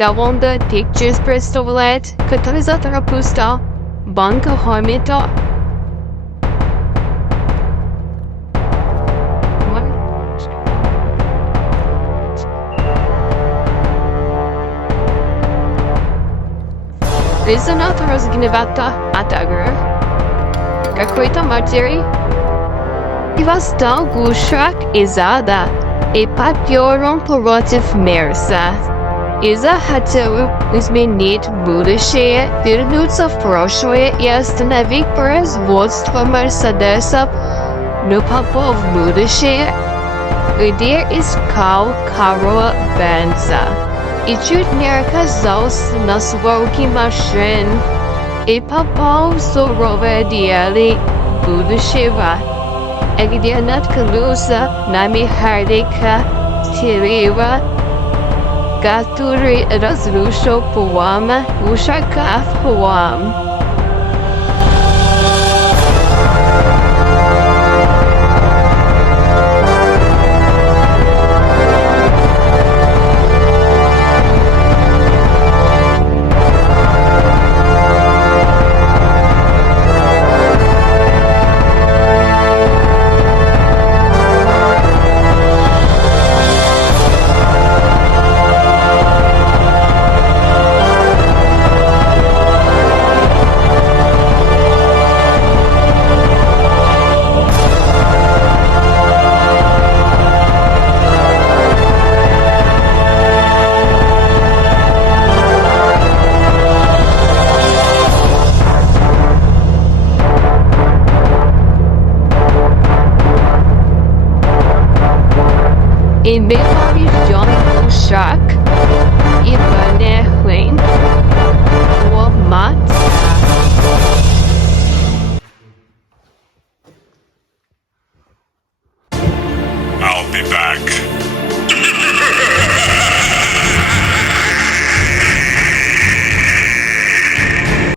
Говонда текчес представляет катализатора пуста, банка хомита. Резонатор разгневата от агро. Какой-то матери. И восстал глушак из ада и попёр против Мерседеса. И захотел изменить будущее, вернуться в прошлое и остановить производство Мерседесов, но попал в будущее, где искал Карла Бенца. И чуть не оказался на свалке машин и попал в суровое дело будущего, где наткнулся на механика Терминатора, который разрушил план глушака в хлам. И мы повезем глушак и понехлин ломаться. I'll be back.